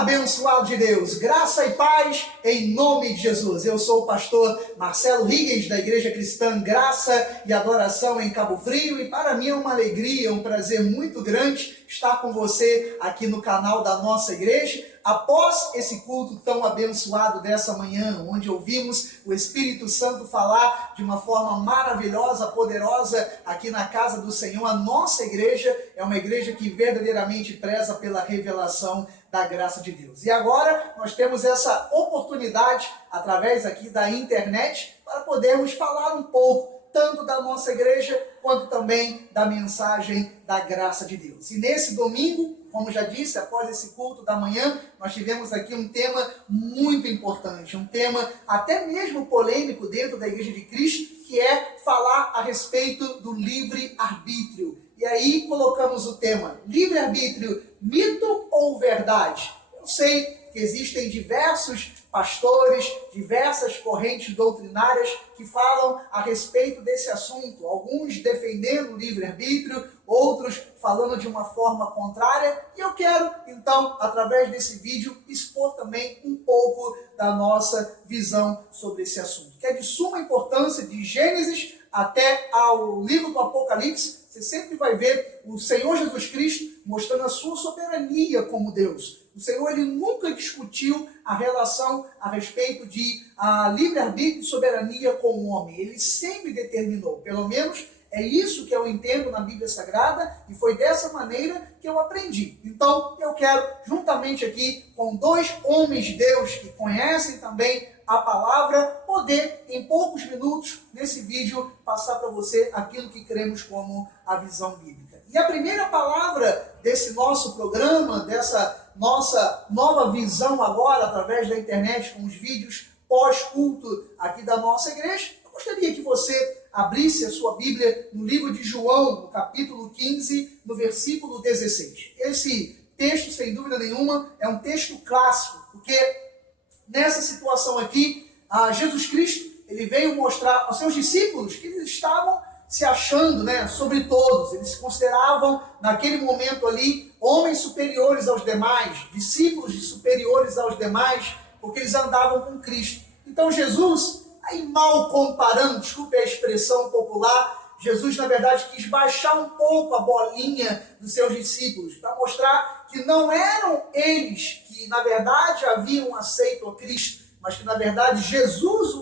Abençoado de Deus, graça e paz em nome de Jesus. Eu sou o pastor Marcelo Higgins, da Igreja Cristã Graça e Adoração em Cabo Frio, e para mim é uma alegria, um prazer muito grande estar com você aqui no canal da nossa igreja, após esse culto tão abençoado dessa manhã, onde ouvimos o Espírito Santo falar de uma forma maravilhosa, poderosa, aqui na casa do Senhor. A nossa igreja é uma igreja que verdadeiramente preza pela revelação da graça de Deus. E agora nós temos essa oportunidade, através aqui da internet, para podermos falar um pouco tanto da nossa igreja, quanto também da mensagem da graça de Deus. E nesse domingo, como já disse, após esse culto da manhã, nós tivemos aqui um tema muito importante, um tema até mesmo polêmico dentro da Igreja de Cristo, que é falar a respeito do livre-arbítrio. E aí colocamos o tema, livre-arbítrio, mito ou verdade? Eu sei que existem diversos pastores, diversas correntes doutrinárias que falam a respeito desse assunto, alguns defendendo o livre-arbítrio, outros falando de uma forma contrária, e eu quero, então, através desse vídeo, expor também um pouco da nossa visão sobre esse assunto, que é de suma importância, de Gênesis até ao livro do Apocalipse. Você sempre vai ver o Senhor Jesus Cristo mostrando a sua soberania como Deus. O Senhor ele nunca discutiu a relação a respeito de livre-arbítrio e soberania com o homem. Ele sempre determinou, pelo menos é isso que eu entendo na Bíblia Sagrada, e foi dessa maneira que eu aprendi. Então, eu quero, juntamente aqui com dois homens de Deus que conhecem também a palavra, poder, em poucos minutos, nesse vídeo, passar para você aquilo que cremos como a visão bíblica. E a primeira palavra desse nosso programa, dessa nossa nova visão agora, através da internet, com os vídeos pós-culto aqui da nossa igreja, eu gostaria que você abrisse a sua Bíblia no livro de João, no capítulo 15, no versículo 16. Esse texto, sem dúvida nenhuma, é um texto clássico, porque nessa situação aqui, Jesus Cristo ele veio mostrar aos seus discípulos que eles estavam se achando, sobre todos. Eles se consideravam, naquele momento ali, homens superiores aos demais, discípulos superiores aos demais, porque eles andavam com Cristo. Então Jesus, aí mal comparando, desculpe a expressão popular, Jesus na verdade quis baixar um pouco a bolinha dos seus discípulos, para mostrar que não eram eles que na verdade haviam aceito a Cristo, mas que na verdade Jesus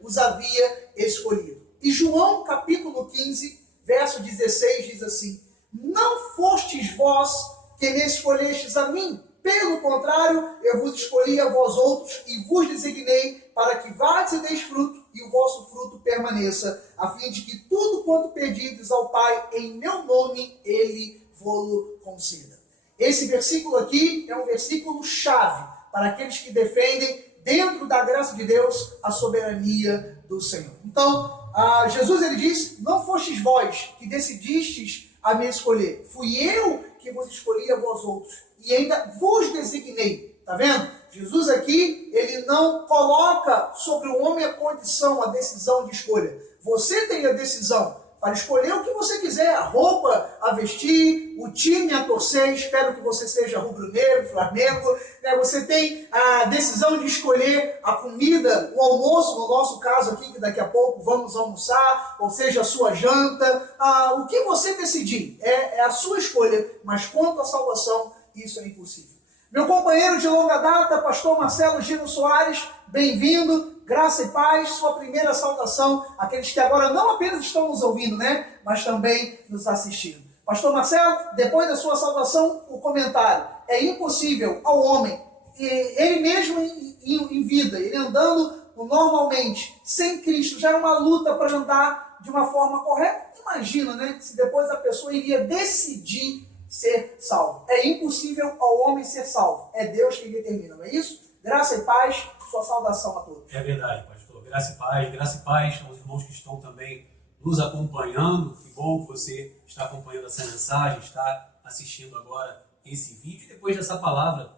os havia escolhido. E João capítulo 15, verso 16 diz assim: não fostes vós que me escolhestes a mim, pelo contrário, eu vos escolhi a vós outros e vos designei para que vades e deis fruto e o vosso fruto permaneça, a fim de que tudo quanto pedirdes ao Pai em meu nome, Ele vô-lo conceda. Esse versículo aqui é um versículo chave para aqueles que defendem, dentro da graça de Deus, a soberania do Senhor. Então, Jesus ele diz: não fostes vós que decidistes a me escolher, fui eu que vos escolhi a vós outros e ainda vos designei. Está vendo? Jesus aqui, ele não coloca sobre o homem a condição, a decisão de escolha. Você tem a decisão para escolher o que você quiser, a roupa a vestir, o time a torcer, espero que você seja rubro-negro, Flamengo. Você tem a decisão de escolher a comida, o almoço, no nosso caso aqui, que daqui a pouco vamos almoçar, ou seja, a sua janta. O que você decidir é a sua escolha, mas quanto à salvação, isso é impossível. Meu companheiro de longa data, pastor Marcelo Gino Soares, bem-vindo, graça e paz, sua primeira saudação àqueles que agora não apenas estão nos ouvindo, mas também nos assistindo. Pastor Marcelo, depois da sua saudação, o comentário: é impossível ao homem, ele mesmo em vida, ele andando normalmente, sem Cristo, já é uma luta para andar de uma forma correta. Imagina, se depois a pessoa iria decidir ser salvo. É impossível ao homem ser salvo. É Deus quem determina, não é isso? Graça e paz, sua saudação a todos. É verdade, pastor. Graça e paz aos irmãos que estão também nos acompanhando. Que bom que você está acompanhando essa mensagem, está assistindo agora esse vídeo. E depois dessa palavra,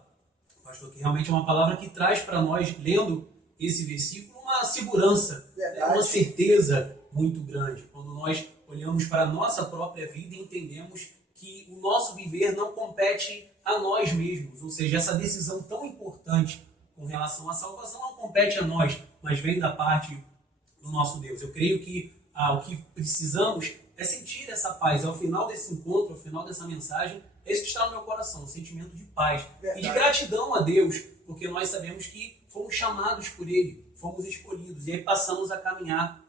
pastor, que realmente é uma palavra que traz para nós, lendo esse versículo, uma segurança, uma certeza muito grande. Quando nós olhamos para a nossa própria vida e entendemos que o nosso viver não compete a nós mesmos, ou seja, essa decisão tão importante com relação à salvação não compete a nós, mas vem da parte do nosso Deus. Eu creio que o que precisamos é sentir essa paz. Ao final desse encontro, ao final dessa mensagem, é isso que está no meu coração, um sentimento de paz e de gratidão a Deus, porque nós sabemos que fomos chamados por Ele, fomos escolhidos e aí passamos a caminhar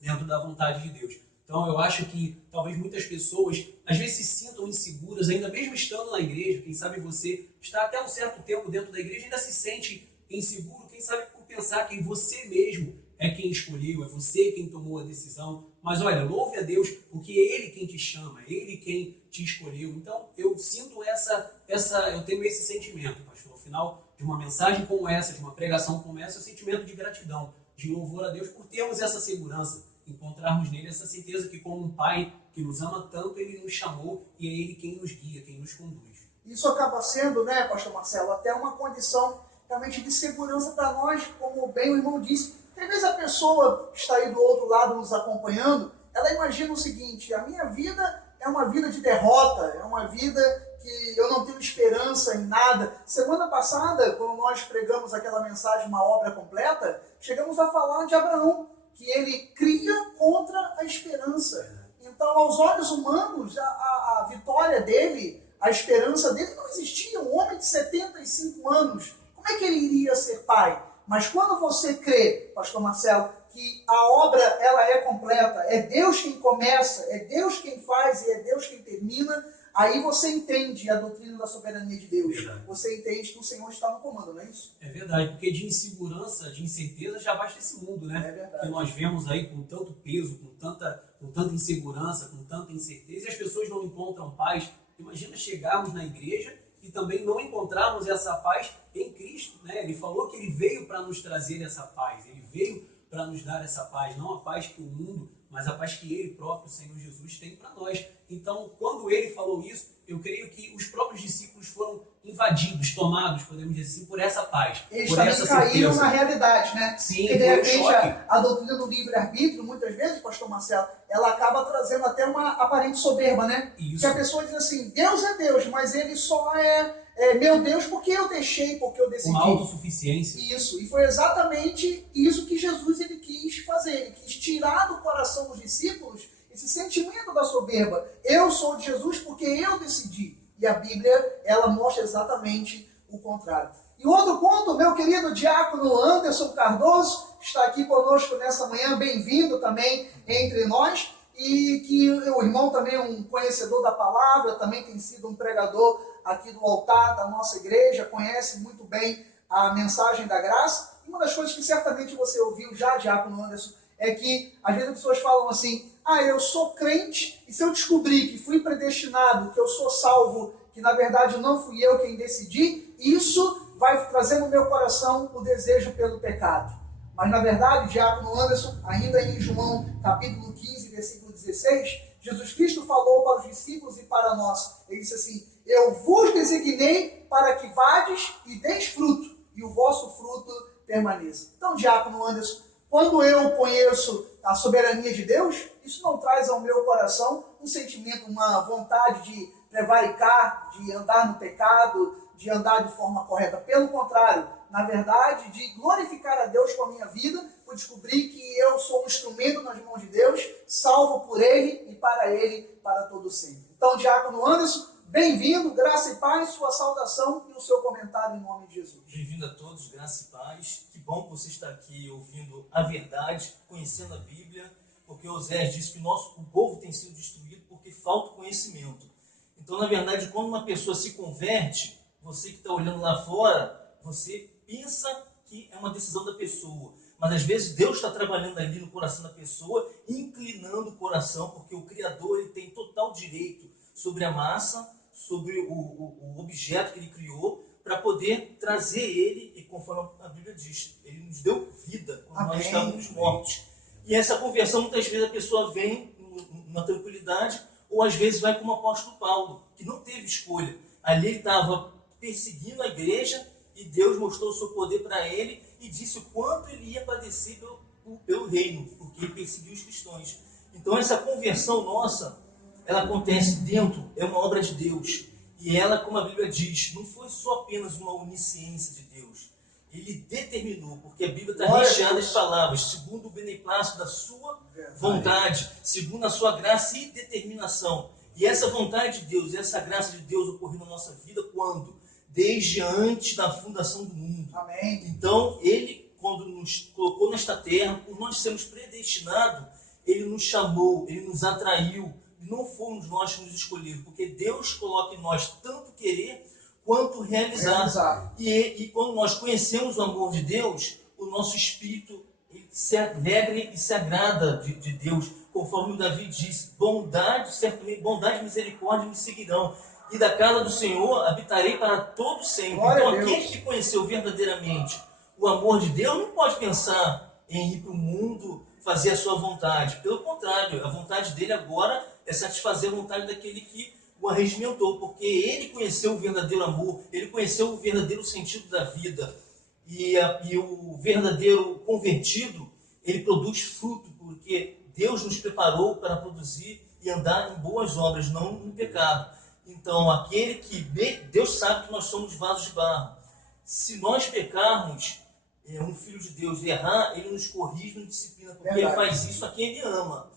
dentro da vontade de Deus. Então eu acho que talvez muitas pessoas às vezes se sintam inseguras, ainda mesmo estando na igreja. Quem sabe você está até um certo tempo dentro da igreja e ainda se sente inseguro, quem sabe por pensar que você mesmo é quem escolheu, é você quem tomou a decisão. Mas olha, louve a Deus, porque é Ele quem te chama, é Ele quem te escolheu. Então eu sinto eu tenho esse sentimento, pastor, ao final de uma mensagem como essa, de uma pregação como essa, o sentimento de gratidão, de louvor a Deus por termos essa segurança, encontrarmos nele essa certeza que como um pai que nos ama tanto, Ele nos chamou e é Ele quem nos guia, quem nos conduz. Isso acaba sendo, né, pastor Marcelo, até uma condição realmente de segurança para nós, como bem o irmão disse. Às vezes a pessoa que está aí do outro lado nos acompanhando, ela imagina o seguinte: a minha vida é uma vida de derrota, é uma vida que eu não tenho esperança em nada. Semana passada, quando nós pregamos aquela mensagem, uma obra completa, chegamos a falar de Abraão, que ele cria contra a esperança. Então, aos olhos humanos, a vitória dele, a esperança dele não existia. Um homem de 75 anos, como é que ele iria ser pai? Mas quando você crê, pastor Marcelo, que a obra ela é completa, é Deus quem começa, é Deus quem faz e é Deus quem termina, aí você entende a doutrina da soberania de Deus. Verdade. Você entende que o Senhor está no comando, não é isso? É verdade, porque de insegurança, de incerteza já basta esse mundo, né? É verdade. Que nós vemos aí com tanto peso, com tanta insegurança, com tanta incerteza, e as pessoas não encontram paz. Imagina chegarmos na igreja e também não encontrarmos essa paz em Cristo, né? Ele falou que Ele veio para nos trazer essa paz, Ele veio para nos dar essa paz, não a paz que o mundo, mas a paz que Ele próprio, o Senhor Jesus, tem para nós. Então, quando Ele falou isso, eu creio que os próprios discípulos foram invadidos, tomados, podemos dizer assim, por essa paz. Eles por também essa caíram certeza. na realidade, né? Sim, porque de foi um repente choque. a doutrina do livre-arbítrio, muitas vezes, pastor Marcelo, ela acaba trazendo até uma aparente soberba, né? Isso. Que a pessoa diz assim: Deus é Deus, mas Ele só é meu Deus porque eu deixei, porque eu decidi. Uma autossuficiência. Isso, e foi exatamente isso que Jesus ele quis fazer. Ele quis tirar do coração dos discípulos esse sentimento da soberba. Eu sou de Jesus porque eu decidi. E a Bíblia, ela mostra exatamente o contrário. E outro ponto, meu querido diácono Anderson Cardoso, que está aqui conosco nessa manhã, bem-vindo também entre nós, e que o irmão também é um conhecedor da palavra, também tem sido um pregador aqui do altar da nossa igreja, conhece muito bem a mensagem da graça. E uma das coisas que certamente você ouviu já, diácono Anderson, é que às vezes as pessoas falam assim: eu sou crente, e se eu descobrir que fui predestinado, que eu sou salvo, que na verdade não fui eu quem decidi, isso vai trazer no meu coração o desejo pelo pecado. Mas na verdade, diácono Anderson, ainda em João capítulo 15, versículo 16, Jesus Cristo falou para os discípulos e para nós. Ele disse assim: eu vos designei para que vades e deis fruto, e o vosso fruto permaneça. Então, diácono Anderson, quando eu conheço a soberania de Deus, isso não traz ao meu coração um sentimento, uma vontade de prevaricar, de andar no pecado, de andar de forma correta. Pelo contrário, na verdade, de glorificar a Deus com a minha vida, por descobrir que eu sou um instrumento nas mãos de Deus, salvo por Ele e para todo sempre. Então, diácono Anderson, bem-vindo, graça e paz, sua saudação e o seu comentário em nome de Jesus. Bem-vindo a todos, graça e paz. Que bom que você está aqui ouvindo a verdade, conhecendo a Bíblia, porque Osés disse que o povo tem sido destruído porque falta conhecimento. Então, na verdade, quando uma pessoa se converte, você que está olhando lá fora, você pensa que é uma decisão da pessoa. Mas às vezes Deus está trabalhando ali no coração da pessoa, inclinando o coração, porque o Criador ele tem total direito sobre a massa, sobre o objeto que ele criou, para poder trazer ele, e conforme a Bíblia diz, ele nos deu vida quando Amém. nós estávamos mortos. E essa conversão, muitas vezes a pessoa vem numa tranquilidade, ou às vezes vai como o apóstolo Paulo, que não teve escolha. Ali ele estava perseguindo a igreja, e Deus mostrou o seu poder para ele, e disse o quanto ele ia padecer pelo reino, porque ele perseguiu os cristãos. Então essa conversão nossa, ela acontece dentro, é uma obra de Deus. E ela, como a Bíblia diz, não foi só apenas uma onisciência de Deus. Ele determinou, porque a Bíblia está recheada de palavras, segundo o beneplácito da sua vontade, segundo a sua graça e determinação. E essa vontade de Deus, essa graça de Deus ocorreu na nossa vida quando? Desde antes da fundação do mundo. Amém. Então, Ele, quando nos colocou nesta terra, por nós sermos predestinados, Ele nos chamou, Ele nos atraiu. Não fomos nós que nos escolhemos, porque Deus coloca em nós tanto querer quanto realizar. E quando nós conhecemos o amor de Deus, o nosso espírito ele se alegra e se agrada de Deus, conforme o Davi diz, bondade, certamente, bondade e misericórdia me seguirão, e da casa do Senhor habitarei para todo sempre. Então aquele que conheceu verdadeiramente o amor de Deus não pode pensar em ir para o mundo fazer a sua vontade. Pelo contrário, a vontade dele agora é satisfazer a vontade daquele que o arregimentou, porque ele conheceu o verdadeiro amor, ele conheceu o verdadeiro sentido da vida. E o verdadeiro convertido, ele produz fruto, porque Deus nos preparou para produzir e andar em boas obras, não no pecado. Então, aquele que Deus sabe que nós somos vasos de barro. Se nós pecarmos, um filho de Deus errar, ele nos corrige, nos disciplina, porque ele faz isso a quem ele ama.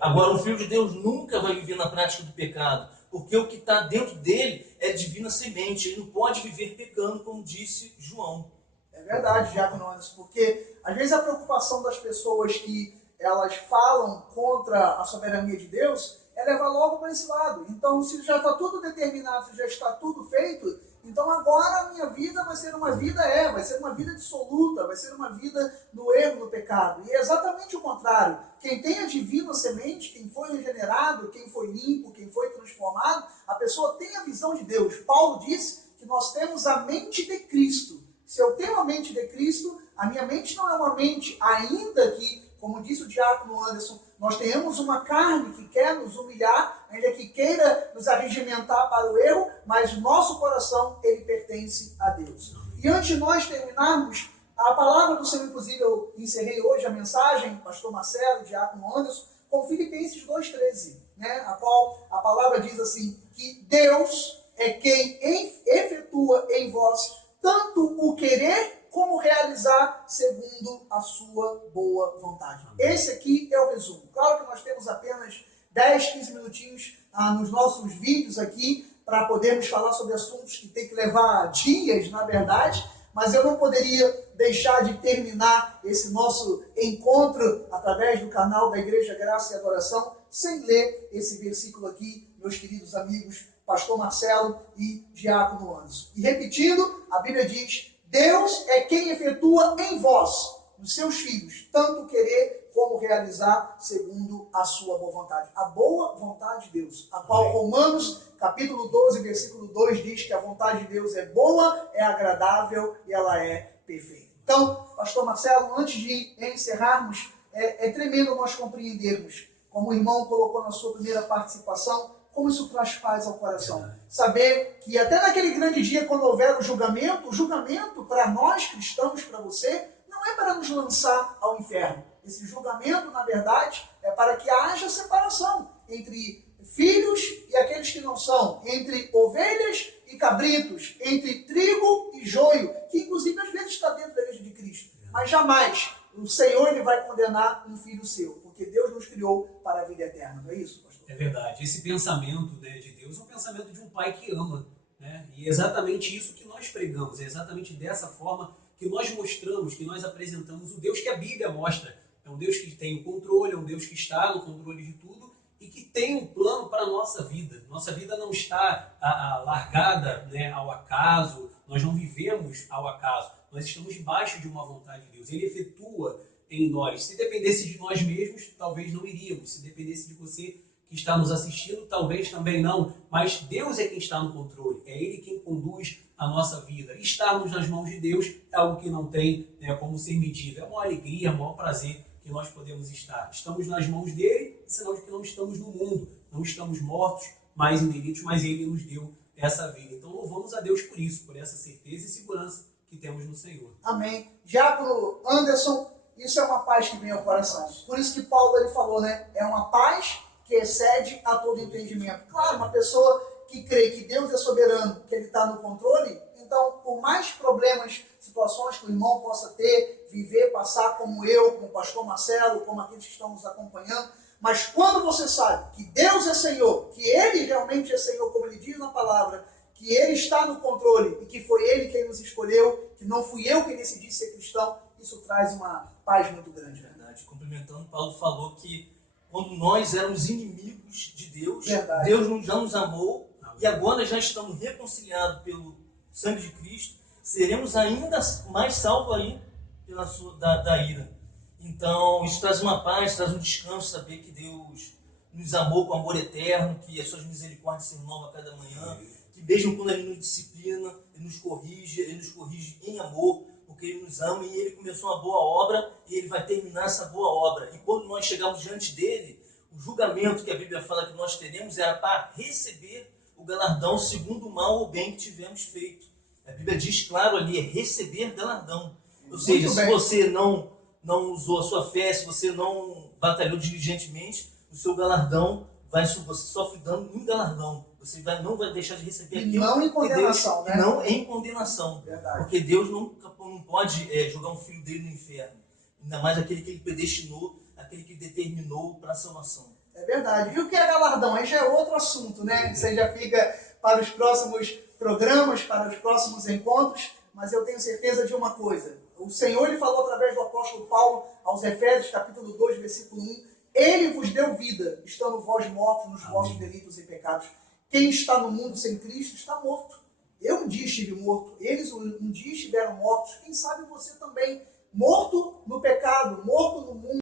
Agora, um filho de Deus nunca vai viver na prática do pecado, porque o que está dentro dele é divina semente. Ele não pode viver pecando, como disse João. É verdade, Diácono Anderson, porque às vezes a preocupação das pessoas que elas falam contra a soberania de Deus é levar logo para esse lado. Então, se já está tudo determinado, se já está tudo feito, então agora a minha vida vai ser uma vida vai ser uma vida dissoluta, vai ser uma vida no erro, no pecado. E é exatamente o contrário. Quem tem a divina semente, quem foi regenerado, quem foi limpo, quem foi transformado, a pessoa tem a visão de Deus. Paulo disse que nós temos a mente de Cristo. Se eu tenho a mente de Cristo, a minha mente não é uma mente ainda que, como disse o Diácono Anderson, nós tenhamos uma carne que quer nos humilhar, ainda que queira nos arregimentar para o erro, mas o nosso coração, ele pertence a Deus. E antes de nós terminarmos, a palavra do Senhor, inclusive eu encerrei hoje a mensagem, pastor Marcelo, Diácono Anderson, com Filipenses 2,13, né, a qual a palavra diz assim, que Deus é quem efetua em vós tanto o querer como realizar segundo a sua boa vontade. Esse aqui é o resumo. Claro que nós temos apenas 10, 15 minutinhos nos nossos vídeos aqui para podermos falar sobre assuntos que tem que levar dias, na verdade, mas eu não poderia deixar de terminar esse nosso encontro através do canal da Igreja Graça e Adoração sem ler esse versículo aqui, meus queridos amigos, pastor Marcelo e Diácono Anderson. E repetindo, a Bíblia diz, Deus é quem efetua em vós, nos seus filhos, tanto querer como realizar segundo a sua boa vontade. A boa vontade de Deus, a qual Romanos, capítulo 12, versículo 2, diz que a vontade de Deus é boa, é agradável e ela é perfeita. Então, pastor Marcelo, antes de encerrarmos, é tremendo nós compreendermos, como o irmão colocou na sua primeira participação, como isso traz paz ao coração. Saber que até naquele grande dia, quando houver o julgamento para nós cristãos, para você, não é para nos lançar ao inferno. Esse julgamento, na verdade, é para que haja separação entre filhos e aqueles que não são, entre ovelhas e cabritos, entre trigo e joio, que inclusive às vezes está dentro da igreja de Cristo. Mas jamais o Senhor ele vai condenar um filho seu, porque Deus nos criou para a vida eterna. Não é isso, pastor? É verdade. Esse pensamento, né, de Deus é um pensamento de um pai que ama. Né? E é exatamente isso que nós pregamos. É exatamente dessa forma que nós mostramos, que nós apresentamos o Deus que a Bíblia mostra. É um Deus que tem o controle, é um Deus que está no controle de tudo e que tem um plano para a nossa vida. Nossa vida não está largada, né, ao acaso, nós não vivemos ao acaso. Nós estamos debaixo de uma vontade de Deus. Ele efetua em nós. Se dependesse de nós mesmos, talvez não iríamos. Se dependesse de você que está nos assistindo, talvez também não. Mas Deus é quem está no controle. É Ele quem conduz a nossa vida. Estarmos nas mãos de Deus é algo que não tem, né, como ser medido. É uma alegria, um maior prazer que nós podemos estar. Estamos nas mãos dele, é sinal de que não estamos no mundo. Não estamos mortos, mais em delitos, mas Ele nos deu essa vida. Então louvamos a Deus por isso, por essa certeza e segurança que temos no Senhor. Amém. Diácono Anderson, isso é uma paz que vem ao coração. Por isso que Paulo ele falou, né? É uma paz que excede a todo entendimento. Claro, uma pessoa que crê que Deus é soberano, que Ele está no controle, então, por mais problemas, situações que o irmão possa ter, viver, passar como eu, como o pastor Marcelo, como aqueles que estão nos acompanhando, mas quando você sabe que Deus é Senhor, que Ele realmente é Senhor, como Ele diz na palavra, que Ele está no controle e que foi Ele quem nos escolheu, que não fui eu quem decidi ser cristão, isso traz uma paz muito grande. Verdade. Complementando, Paulo falou que quando nós éramos inimigos de Deus, Verdade. Deus já nos amou e agora já estamos reconciliados pelo sangue de Cristo, seremos ainda mais salvos aí da ira. Então, isso traz uma paz, traz um descanso, saber que Deus nos amou com amor eterno, que as suas misericórdias se renovam a cada manhã, que mesmo quando Ele nos disciplina, Ele nos corrige em amor, porque Ele nos ama e Ele começou uma boa obra e Ele vai terminar essa boa obra. E quando nós chegarmos diante dEle, o julgamento que a Bíblia fala que nós teremos é para receber o galardão segundo o mal ou bem que tivemos feito. A Bíblia diz claro ali, é receber galardão. Ou seja, se você não usou a sua fé, se você não batalhou diligentemente, o seu galardão você sofre dano em galardão. Você não vai deixar de receber aquilo. Não em condenação, Deus, né? Não em condenação. Verdade. Porque Deus não pode jogar um filho dele no inferno. Ainda mais aquele que ele predestinou, aquele que determinou para a salvação. É verdade. E o que é galardão? Aí já é outro assunto, né? Isso aí já fica para os próximos programas, para os próximos encontros, mas eu tenho certeza de uma coisa. O Senhor, Ele falou através do apóstolo Paulo aos Efésios, capítulo 2, versículo 1, Ele vos deu vida, estando vós mortos nos vossos delitos e pecados. Quem está no mundo sem Cristo está morto. Eu um dia estive morto, eles um dia estiveram mortos, quem sabe você também, morto no pecado, morto no mundo.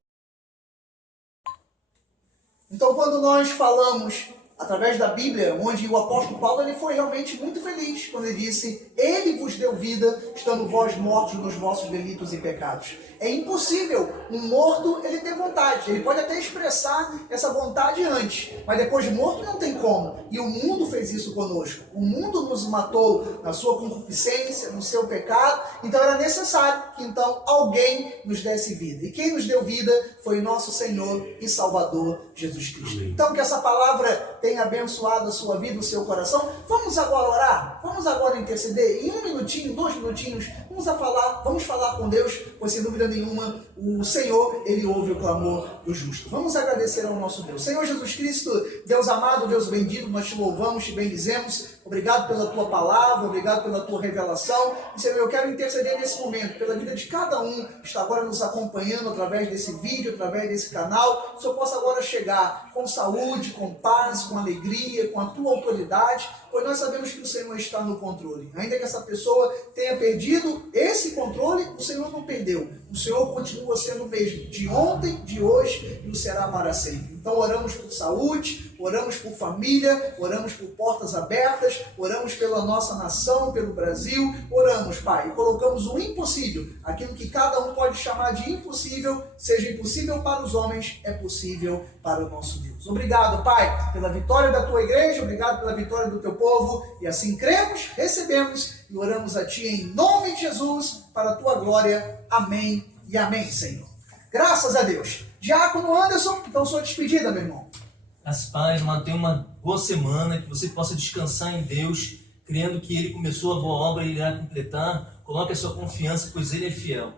Então, quando nós falamos através da Bíblia, onde o apóstolo Paulo ele foi realmente muito feliz quando ele disse: Ele vos deu vida, estando vós mortos nos vossos delitos e pecados. É impossível um morto ele ter vontade. Ele pode até expressar essa vontade antes, mas depois de morto não tem como. E o mundo fez isso conosco. O mundo nos matou na sua concupiscência, no seu pecado. Então era necessário que então alguém nos desse vida. E quem nos deu vida foi nosso Senhor e Salvador Jesus Cristo. Então que essa palavra tenha abençoado a sua vida, o seu coração. Vamos agora orar? Vamos agora interceder? Em 1 minutinho, 2 minutinhos, vamos falar com Deus, pois sem dúvida nenhuma, o Senhor, Ele ouve o clamor do justo. Vamos agradecer ao nosso Deus. Senhor Jesus Cristo, Deus amado, Deus bendito, nós te louvamos, te bendizemos. Obrigado pela tua palavra, obrigado pela tua revelação. E, Senhor, eu quero interceder nesse momento pela vida de cada um que está agora nos acompanhando através desse vídeo, através desse canal. Que o Senhor possa agora chegar com saúde, com paz, com alegria, com a tua autoridade, pois nós sabemos que o Senhor está no controle. Ainda que essa pessoa tenha perdido esse controle, o Senhor não perdeu. O Senhor continua sendo o mesmo, de ontem, de hoje e o será para sempre. Então oramos por saúde, oramos por família, oramos por portas abertas, oramos pela nossa nação, pelo Brasil, oramos, Pai, e colocamos o impossível, aquilo que cada um pode chamar de impossível, seja impossível para os homens, é possível para o nosso Deus. Obrigado, Pai, pela vitória da tua igreja, obrigado pela vitória do teu povo, e assim cremos, recebemos e oramos a Ti em nome de Jesus, para a Tua glória. Amém e amém, Senhor. Graças a Deus. Diácono Anderson, então sua despedida, meu irmão. As paz, mantenha uma boa semana, que você possa descansar em Deus, crendo que Ele começou a boa obra e Ele irá completar. Coloque a sua confiança, pois Ele é fiel.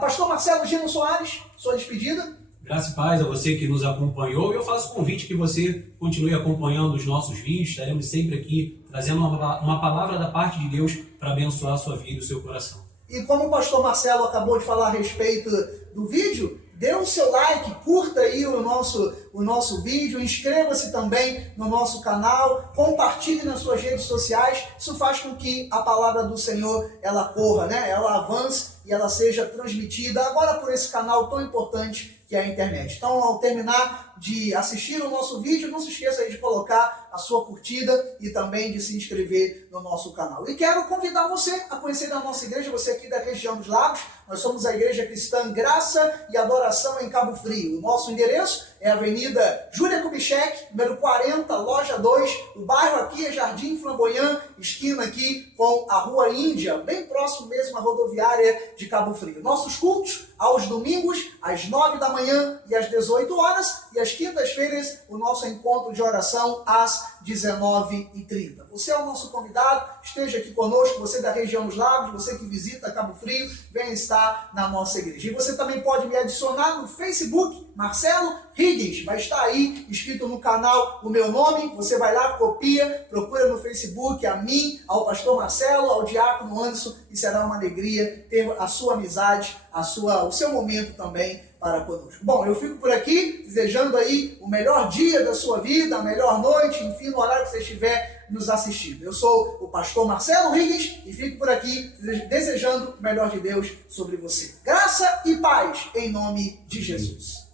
Pastor Marcelo Gino Soares, sua despedida. Graça e paz a você que nos acompanhou. E eu faço convite que você continue acompanhando os nossos vídeos. Estaremos sempre aqui trazendo uma palavra da parte de Deus para abençoar a sua vida e o seu coração. E como o pastor Marcelo acabou de falar a respeito do vídeo, dê o seu like, curta aí o nosso vídeo, inscreva-se também no nosso canal, compartilhe nas suas redes sociais. Isso faz com que a palavra do Senhor ela corra, né? Ela avance e ela seja transmitida agora por esse canal tão importante que é a internet. Então, ao terminar de assistir o nosso vídeo, não se esqueça aí de colocar a sua curtida e também de se inscrever no nosso canal. E quero convidar você a conhecer a nossa igreja, você aqui da região dos Lagos. Nós somos a Igreja Cristã Graça e Adoração em Cabo Frio. O nosso endereço é a Avenida Júlia Kubitschek, número 40, loja 2. O bairro aqui é Jardim Flamboyant, esquina aqui com a Rua Índia, bem próximo mesmo à rodoviária de Cabo Frio. Nossos cultos aos domingos, às 9 da manhã e às 18 horas, e às quintas-feiras, o nosso encontro de oração às 19h30. Você é o nosso convidado, esteja aqui conosco, você da região dos Lagos, você que visita Cabo Frio, venha estar na nossa igreja. E você também pode me adicionar no Facebook, Marcelo Higgins, vai estar aí escrito no canal o meu nome, você vai lá, copia, procura no Facebook a mim, ao pastor Marcelo, ao diácono Anderson, e será uma alegria ter a sua amizade, o seu momento também para conosco. Bom, eu fico por aqui, desejando aí o melhor dia da sua vida, a melhor noite, enfim, no horário que você estiver nos assistindo. Eu sou o pastor Marcelo Higgins e fico por aqui desejando o melhor de Deus sobre você. Graça e paz em nome de Jesus.